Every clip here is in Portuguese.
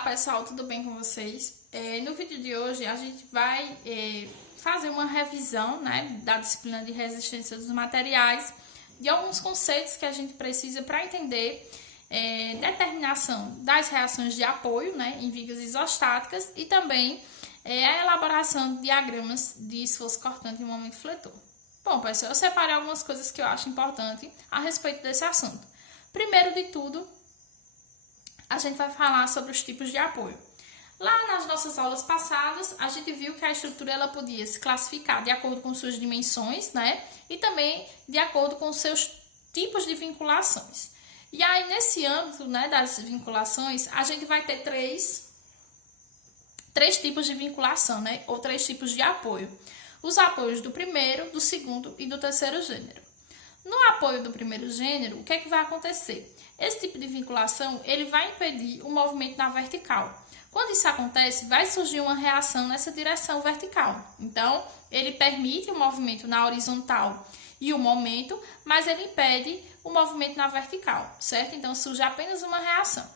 pessoal, tudo bem com vocês? No vídeo de hoje a gente vai fazer uma revisão, né, da disciplina de resistência dos materiais, de alguns conceitos que a gente precisa para entender determinação das reações de apoio, né, em vigas isostáticas e também a elaboração de diagramas de esforço cortante em momento fletor. Bom, pessoal, eu separei algumas coisas que eu acho importante a respeito desse assunto. Primeiro de tudo, a gente vai falar sobre os tipos de apoio. Lá nas nossas aulas passadas, a gente viu que a estrutura ela podia se classificar de acordo com suas dimensões, né? E também de acordo com seus tipos de vinculações. E aí, nesse âmbito, né, das vinculações, a gente vai ter três tipos de vinculação, né? Ou três tipos de apoio. Os apoios do primeiro, do segundo e do terceiro gênero. No apoio do primeiro gênero, o que é que vai acontecer? Esse tipo de vinculação, ele vai impedir o movimento na vertical. Quando isso acontece, vai surgir uma reação nessa direção vertical. Então, ele permite o movimento na horizontal e o momento, mas ele impede o movimento na vertical, certo? Então, surge apenas uma reação.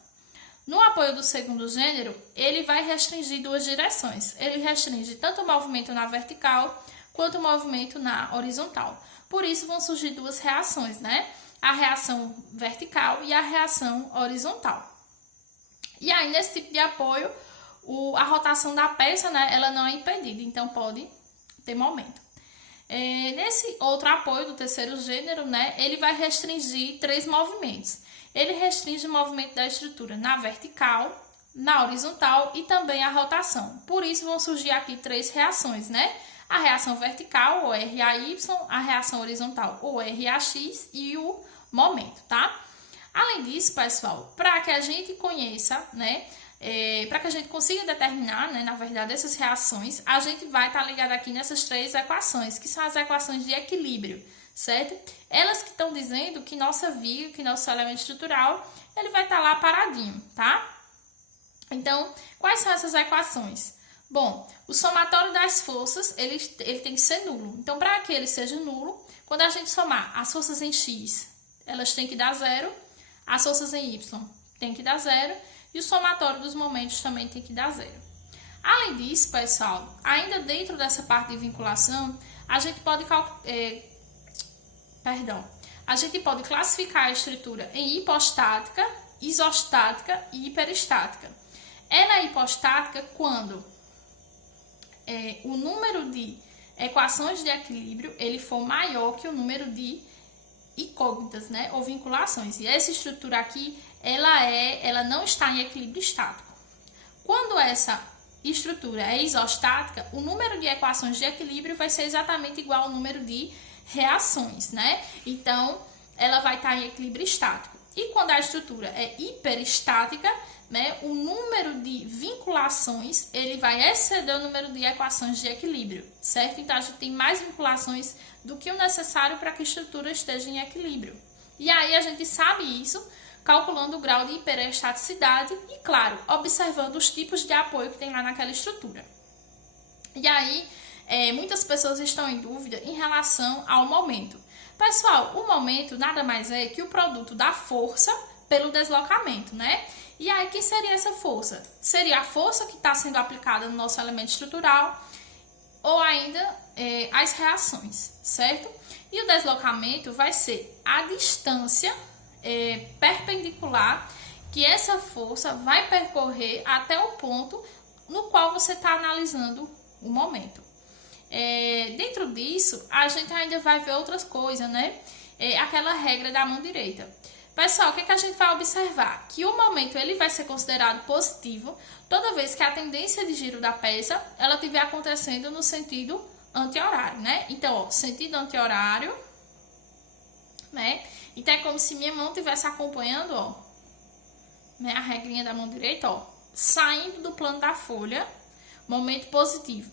No apoio do segundo gênero, ele vai restringir duas direções. Ele restringe tanto o movimento na vertical quanto o movimento na horizontal. Por isso, vão surgir duas reações, né? A reação vertical e a reação horizontal. E aí, nesse tipo de apoio, a rotação da peça, né, ela não é impedida, então pode ter momento. Nesse outro apoio do terceiro gênero, né, ele vai restringir três movimentos. Ele restringe o movimento da estrutura na vertical, na horizontal e também a rotação. Por isso, vão surgir aqui três reações, né? A reação vertical, o RAY, a reação horizontal, o RAX e o momento, tá? Além disso, pessoal, para que a gente conheça, né, para que a gente consiga determinar, né, na verdade, essas reações, a gente vai estar ligado aqui nessas três equações, que são as equações de equilíbrio, certo? Elas que estão dizendo que nossa viga, que nosso elemento estrutural, ele vai estar lá paradinho, tá? Então, quais são essas equações? Bom, o somatório das forças, ele tem que ser nulo. Então, para que ele seja nulo, quando a gente somar as forças em X, elas têm que dar zero, as forças em Y têm que dar zero, e o somatório dos momentos também tem que dar zero. Além disso, pessoal, ainda dentro dessa parte de vinculação, a gente pode classificar a estrutura em hipostática, isostática e hiperestática. Ela é hipostática quando o número de equações de equilíbrio ele for maior que o número de incógnitas, né, ou vinculações. E essa estrutura aqui, ela não está em equilíbrio estático. Quando essa estrutura é isostática, o número de equações de equilíbrio vai ser exatamente igual ao número de reações, né? Então, ela vai estar em equilíbrio estático. E quando a estrutura é hiperestática, né, o número de vinculações ele vai exceder o número de equações de equilíbrio, certo? Então, a gente tem mais vinculações do que o necessário para que a estrutura esteja em equilíbrio. E aí, a gente sabe isso calculando o grau de hiperestaticidade e, claro, observando os tipos de apoio que tem lá naquela estrutura. E aí, muitas pessoas estão em dúvida em relação ao momento. Pessoal, o momento nada mais é que o produto da força pelo deslocamento, né? E aí, quem seria essa força? Seria a força que está sendo aplicada no nosso elemento estrutural ou ainda as reações, certo? E o deslocamento vai ser a distância perpendicular que essa força vai percorrer até o ponto no qual você está analisando o momento. Dentro disso, a gente ainda vai ver outras coisas, né? Aquela regra da mão direita. Pessoal, o que a gente vai observar? Que o momento ele vai ser considerado positivo toda vez que a tendência de giro da peça ela estiver acontecendo no sentido anti-horário, né? Então, ó, sentido anti-horário, né? Então, é como se minha mão estivesse acompanhando, ó, né, a regrinha da mão direita, ó, saindo do plano da folha, momento positivo.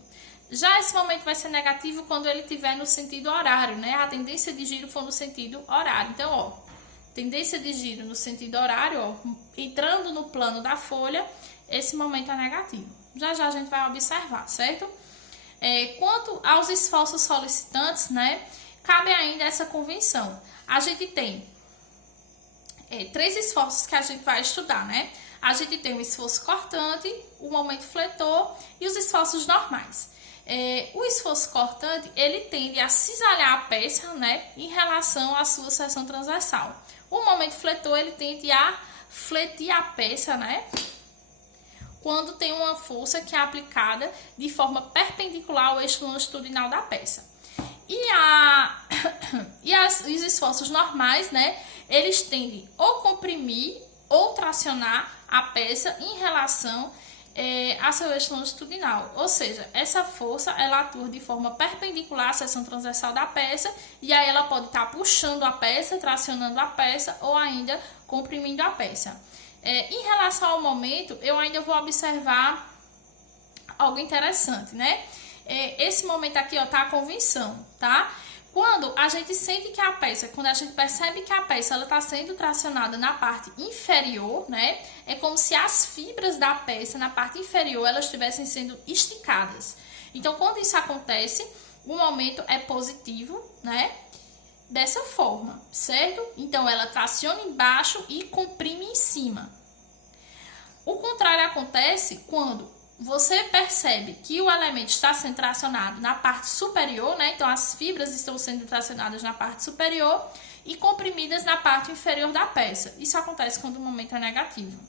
Já esse momento vai ser negativo quando ele estiver no sentido horário, né? A tendência de giro for no sentido horário. Então, ó, tendência de giro no sentido horário, ó, entrando no plano da folha, esse momento é negativo. Já já a gente vai observar, certo? Quanto aos esforços solicitantes, né, cabe ainda essa convenção. A gente tem três esforços que a gente vai estudar, né? A gente tem o esforço cortante, o momento fletor e os esforços normais. O esforço cortante, ele tende a cisalhar a peça, né, em relação à sua seção transversal. O momento fletor, ele tende a fletir a peça, né, quando tem uma força que é aplicada de forma perpendicular ao eixo longitudinal da peça. Os esforços normais, né, eles tendem ou comprimir ou tracionar a peça em relação a seu eixo longitudinal, ou seja, essa força ela atua de forma perpendicular à seção transversal da peça e aí ela pode estar puxando a peça, tracionando a peça ou ainda comprimindo a peça. Em relação ao momento, eu ainda vou observar algo interessante, né? Esse momento aqui, ó, tá a convenção, tá? Quando a gente sente que a peça, quando a gente percebe que a peça ela está sendo tracionada na parte inferior, né? É como se as fibras da peça na parte inferior elas estivessem sendo esticadas. Então, quando isso acontece, o momento é positivo, né? Dessa forma, certo? Então, ela traciona embaixo e comprime em cima. O contrário acontece quando você percebe que o elemento está sendo tracionado na parte superior, né? Então, as fibras estão sendo tracionadas na parte superior e comprimidas na parte inferior da peça. Isso acontece quando o momento é negativo.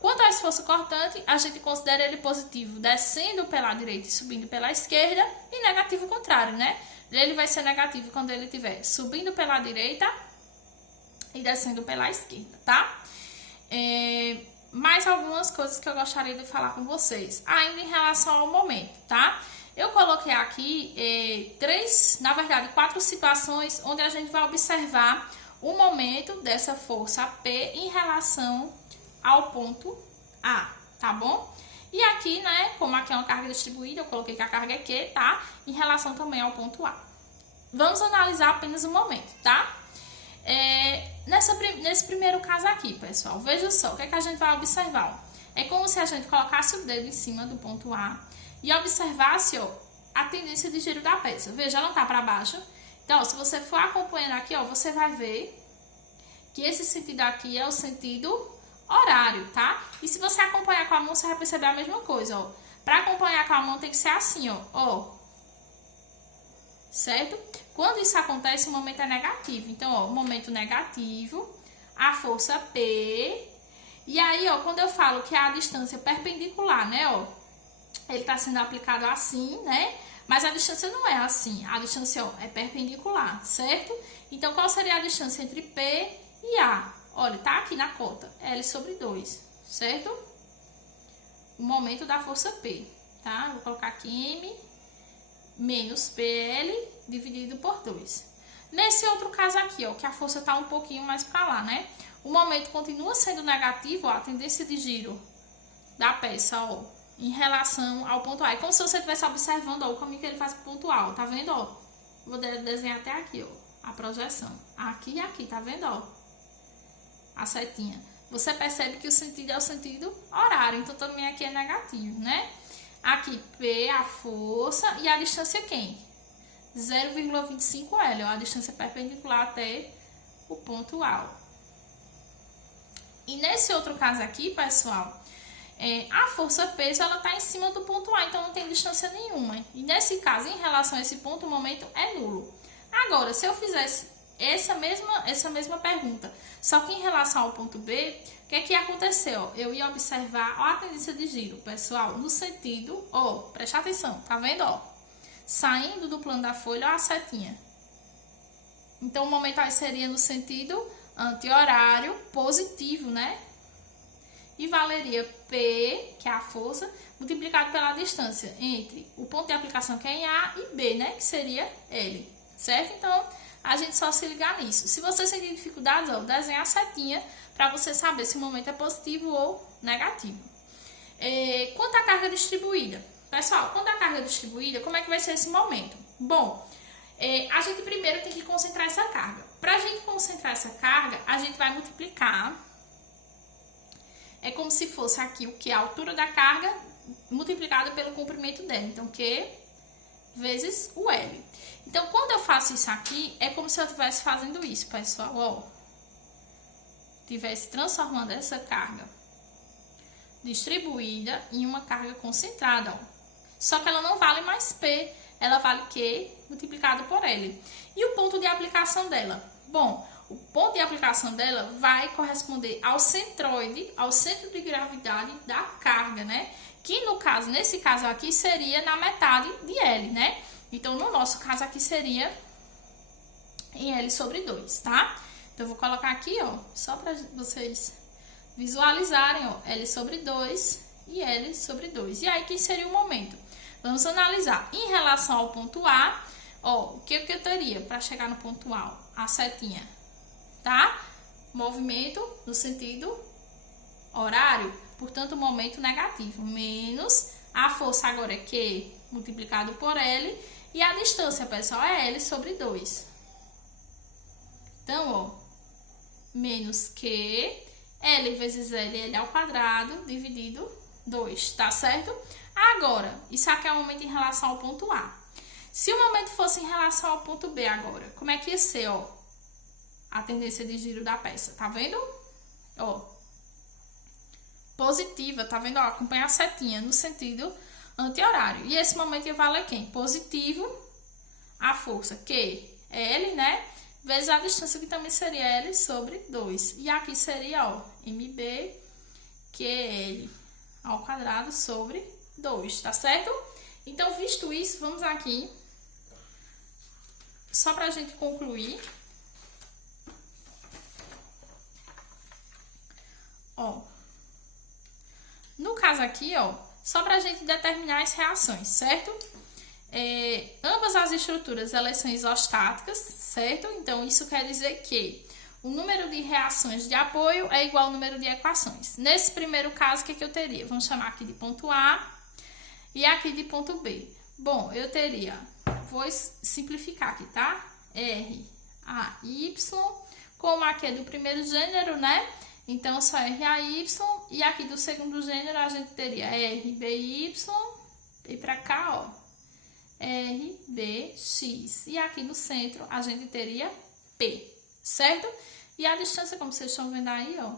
Quanto ao esforço cortante, a gente considera ele positivo descendo pela direita e subindo pela esquerda e negativo contrário, né? Ele vai ser negativo quando ele estiver subindo pela direita e descendo pela esquerda, tá? Mais algumas coisas que eu gostaria de falar com vocês, ainda em relação ao momento, tá? Eu coloquei aqui quatro situações onde a gente vai observar o momento dessa força P em relação ao ponto A, tá bom? E aqui, né, como aqui é uma carga distribuída, eu coloquei que a carga é Q, tá? Em relação também ao ponto A. Vamos analisar apenas o momento, tá? Nesse primeiro caso aqui, pessoal, veja só, o que é que a gente vai observar? É como se a gente colocasse o dedo em cima do ponto A e observasse, ó, a tendência de giro da peça. Veja, ela não tá para baixo. Então, ó, se você for acompanhando aqui, ó, você vai ver que esse sentido aqui é o sentido horário, tá? E se você acompanhar com a mão, você vai perceber a mesma coisa, ó. Para acompanhar com a mão tem que ser assim, ó. Certo? Quando isso acontece, o momento é negativo. Então, ó, momento negativo, a força P. E aí, ó, quando eu falo que é a distância perpendicular, né, ó, ele tá sendo aplicado assim, né? Mas a distância não é assim. A distância, ó, é perpendicular, certo? Então, qual seria a distância entre P e A? Olha, tá aqui na cota, L sobre 2, certo? O momento da força P, tá? Vou colocar aqui M menos PL dividido por 2. Nesse outro caso aqui, ó, que a força tá um pouquinho mais para lá, né? O momento continua sendo negativo, ó, a tendência de giro da peça, ó, em relação ao ponto A. É como se você estivesse observando, ó, o caminho que ele faz pro ponto A, ó, tá vendo, ó? Vou desenhar até aqui, ó, a projeção. Aqui e aqui, tá vendo, ó? A setinha. Você percebe que o sentido é o sentido horário, então também aqui é negativo, né? Aqui, P, a força, e a distância quem? 0,25L, ó, a distância perpendicular até o ponto A. E nesse outro caso aqui, pessoal, a força peso, ela tá em cima do ponto A, então não tem distância nenhuma. E nesse caso, em relação a esse ponto, o momento é nulo. Agora, se eu fizesse essa mesma pergunta, só que em relação ao ponto B, o que é que aconteceu? Eu ia observar, ó, a tendência de giro, pessoal, no sentido, ó, preste atenção, tá vendo, ó? Saindo do plano da folha, ó, a setinha. Então, o momento aí seria no sentido anti-horário positivo, né? E valeria P, que é a força, multiplicado pela distância entre o ponto de aplicação, que é em A, e B, né? Que seria L, certo? Então, a gente só se ligar nisso. Se você sentir dificuldades, ó, desenha a setinha para você saber se o momento é positivo ou negativo. Quanto à carga distribuída. Pessoal, quanto à carga distribuída, como é que vai ser esse momento? Bom, a gente primeiro tem que concentrar essa carga. Para a gente concentrar essa carga, a gente vai multiplicar. É como se fosse aqui o que é a altura da carga multiplicado pelo comprimento dela. Então, Q vezes o L. Então, quando eu faço isso aqui, é como se eu estivesse fazendo isso, pessoal, ó. Estivesse transformando essa carga distribuída em uma carga concentrada, ó. Só que ela não vale mais P, ela vale Q multiplicado por L. E o ponto de aplicação dela? Bom, o ponto de aplicação dela vai corresponder ao centroide, ao centro de gravidade da carga, né? Que no caso, nesse caso aqui, seria na metade de L, né? Então, no nosso caso aqui seria em L sobre 2, tá? Então, eu vou colocar aqui, ó, só para vocês visualizarem, ó, L sobre 2 e L sobre 2. E aí, quem seria o momento? Vamos analisar. Em relação ao ponto A, ó, o que eu teria para chegar no ponto A? A setinha, tá? Movimento no sentido horário, portanto, momento negativo, menos a força agora é Q multiplicado por L e a distância, pessoal, é L sobre 2. Então, ó, menos Q, L vezes L, L ao quadrado, dividido 2, tá certo? Agora, isso aqui é o momento em relação ao ponto A. Se o momento fosse em relação ao ponto B agora, como é que ia ser, ó? A tendência de giro da peça, tá vendo? Ó, positiva, tá vendo? Ó, acompanha a setinha no sentido anti-horário. E esse momento ia valer quem? Positivo, a força Q, L, né? Vezes a distância, que também seria L sobre 2. E aqui seria, ó, MB, QL ao quadrado sobre 2, tá certo? Então, visto isso, vamos aqui, só pra gente concluir. Ó, no caso aqui, ó, só pra gente determinar as reações, certo? Ambas as estruturas, elas são isostáticas, certo? Então, isso quer dizer que o número de reações de apoio é igual ao número de equações. Nesse primeiro caso, o que eu teria? Vamos chamar aqui de ponto A e aqui de ponto B. Bom, eu teria, vou simplificar aqui, tá? R, A, Y, como aqui é do primeiro gênero, né? Então, só R, A, Y, e aqui do segundo gênero a gente teria R, B, Y, e pra cá, ó, R, B, X. E aqui no centro a gente teria P, certo? E a distância, como vocês estão vendo aí, ó,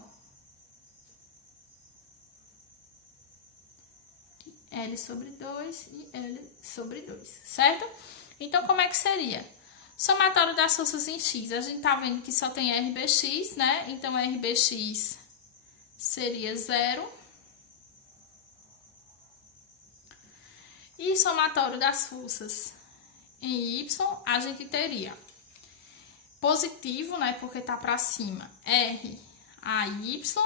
L sobre 2 e L sobre 2, certo? Então, como é que seria? Somatório das forças em X, a gente tá vendo que só tem RBX, né? Então, RBX seria 0. E somatório das forças em Y, a gente teria positivo, né? Porque tá pra cima, R, A, Y.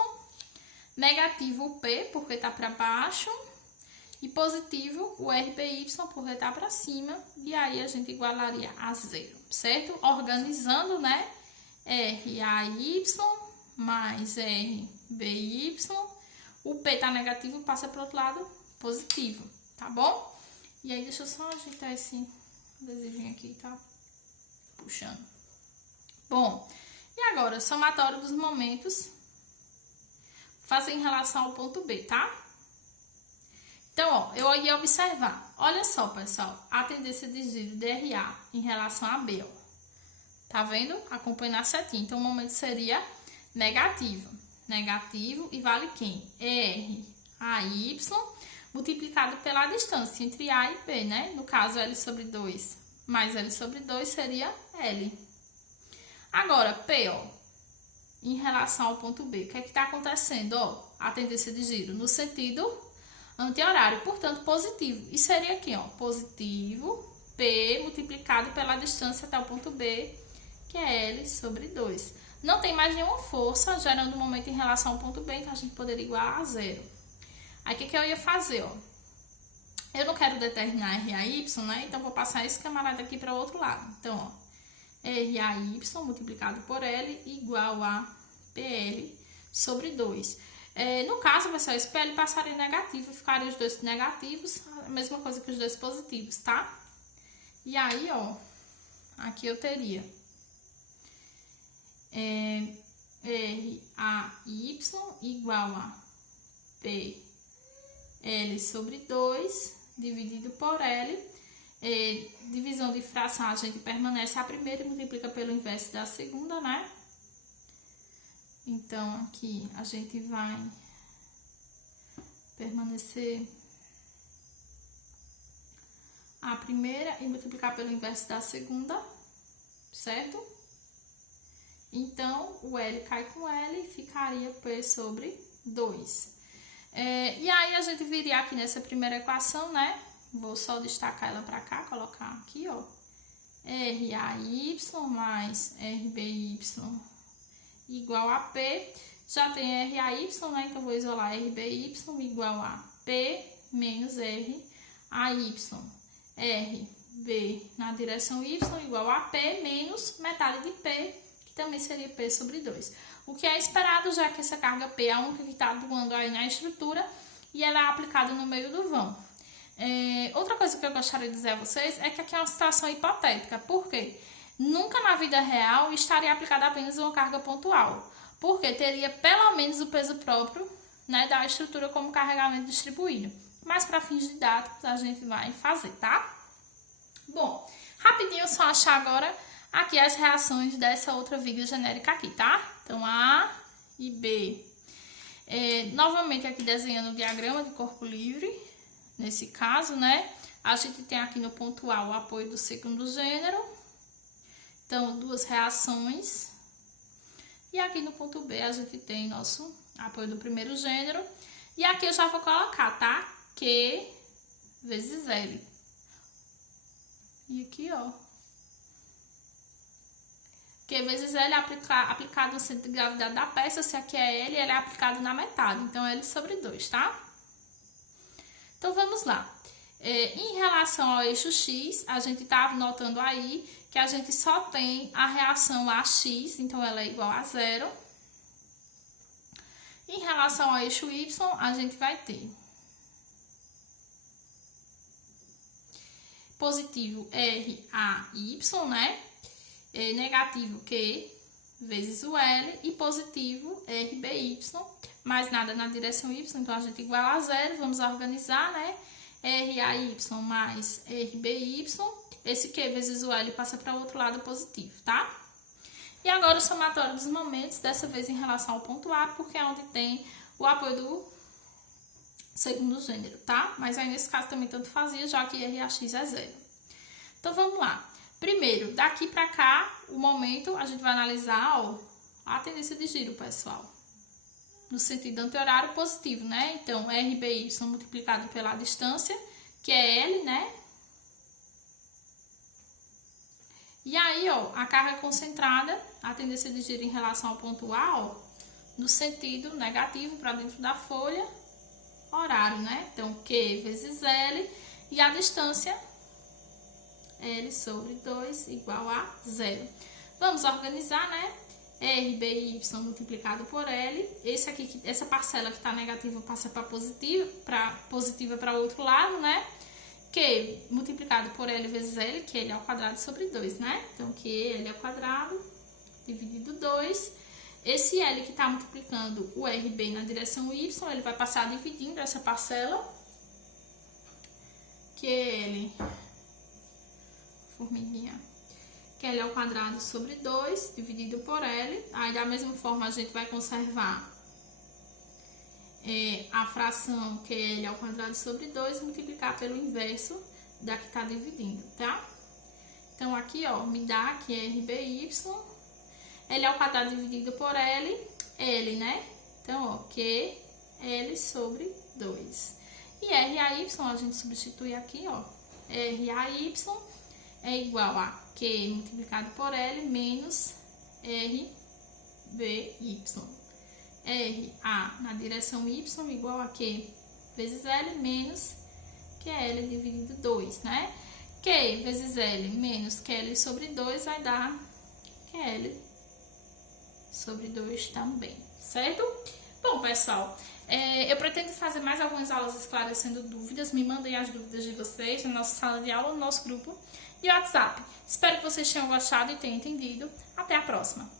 Negativo o P, porque tá pra baixo. E positivo o RBY, porque tá pra cima. E aí, a gente igualaria a 0, certo? Organizando, né? RAY mais RBY. O P tá negativo, passa pro outro lado positivo, tá bom? E aí, deixa eu só ajeitar esse adesivinho aqui, tá? Puxando. Bom, e agora, somatório dos momentos. Fazer em relação ao ponto B, tá? Então, ó, eu ia observar. Olha só, pessoal, a tendência de giro de RA em relação a B, ó. Tá vendo? Acompanhando a setinha. Então, o momento seria negativo. Negativo e vale quem? R, A, Y, multiplicado pela distância entre A e B, né? No caso, L sobre 2 mais L sobre 2 seria L. Agora, P, ó, em relação ao ponto B, o que é que tá acontecendo, ó? A tendência de giro no sentido anti-horário, portanto, positivo. E seria aqui, ó, positivo, P multiplicado pela distância até o ponto B, que é L sobre 2. Não tem mais nenhuma força gerando um momento em relação ao ponto B, então a gente poderia igualar a 0. Aí, o que eu ia fazer, ó? Eu não quero determinar RAY, né? Então, vou passar esse camarada aqui para o outro lado. Então, ó, RAY multiplicado por L igual a PL sobre 2. No caso, pessoal, esse PL passaria negativo, ficaria os dois negativos, a mesma coisa que os dois positivos, tá? E aí, ó, aqui eu teria RAY igual a PL sobre 2 dividido por L. Divisão de fração, a gente permanece a primeira e multiplica pelo inverso da segunda, né? Então, aqui a gente vai permanecer a primeira e multiplicar pelo inverso da segunda, certo? Então, o L cai com L e ficaria P sobre 2. E aí, a gente viria aqui nessa primeira equação, né? Vou só destacar ela para cá, colocar aqui, ó. RAY mais RBY igual a P. Já tem RAY, né? Então, vou isolar RBY igual a P menos RAY. RB na direção Y igual a P menos metade de P, que também seria P sobre 2. O que é esperado, já que essa carga P é a única que está atuando aí na estrutura e ela é aplicada no meio do vão. Outra coisa que eu gostaria de dizer a vocês é que aqui é uma situação hipotética. Por quê? Nunca na vida real estaria aplicada apenas uma carga pontual, porque teria pelo menos o peso próprio, né, da estrutura como carregamento distribuído. Mas para fins didáticos a gente vai fazer, tá? Bom, rapidinho só achar agora aqui as reações dessa outra viga genérica aqui, tá? Então, A e B. Novamente aqui desenhando o diagrama de corpo livre, nesse caso, né? A gente tem aqui no ponto A o apoio do segundo gênero. Então, duas reações. E aqui no ponto B a gente tem nosso apoio do primeiro gênero. E aqui eu já vou colocar, tá? Q vezes L. E aqui, ó. Q vezes L é aplicado no centro de gravidade da peça. Se aqui é L, ele é aplicado na metade. Então, L sobre 2, tá? Então, vamos lá. Em relação ao eixo X, a gente tá notando aí que a gente só tem a reação AX. Então, ela é igual a 0. Em relação ao eixo Y, a gente vai ter positivo RAY, né? Negativo Q vezes o L e positivo RBY, mais nada na direção Y, então a gente iguala a 0, vamos organizar, né? RAY mais RBY, esse Q vezes o L passa para o outro lado positivo, tá? E agora o somatório dos momentos, dessa vez em relação ao ponto A, porque é onde tem o apoio do segundo gênero, tá? Mas aí nesse caso também tanto fazia, já que RAX é 0. Então vamos lá. Primeiro, daqui para cá, o momento, a gente vai analisar, ó, a tendência de giro, pessoal. No sentido anti-horário positivo, né? Então, RBY multiplicado pela distância, que é L, né? E aí, ó, a carga concentrada, a tendência de giro em relação ao ponto A, ó, no sentido negativo para dentro da folha, horário, né? Então, Q vezes L e a distância L sobre 2 igual a 0. Vamos organizar, né? RBY multiplicado por L. Essa parcela que está negativa passa para positiva para o outro lado, né? Q multiplicado por L vezes L, que L ao quadrado sobre 2, né? Então, QL ao quadrado dividido 2. Esse L que está multiplicando o RB na direção Y, ele vai passar dividindo essa parcela. QL, formiguinha, QL ao quadrado sobre 2, dividido por L. Aí, da mesma forma, a gente vai conservar a fração QL ao quadrado sobre 2 e multiplicar pelo inverso da que está dividindo, tá? Então, aqui, ó, me dá que RBY, L ao quadrado dividido por L, L, né? Então, ó, QL sobre 2. E RAY, a gente substitui aqui, ó, RAY é igual a Q multiplicado por L menos RBY. RA na direção Y igual a Q vezes L menos QL dividido 2, né? Q vezes L menos QL sobre 2 vai dar QL sobre 2 também, certo? Bom, pessoal, eu pretendo fazer mais algumas aulas esclarecendo dúvidas. Me mandem as dúvidas de vocês na nossa sala de aula, no nosso grupo de WhatsApp. Espero que vocês tenham gostado e tenham entendido. Até a próxima!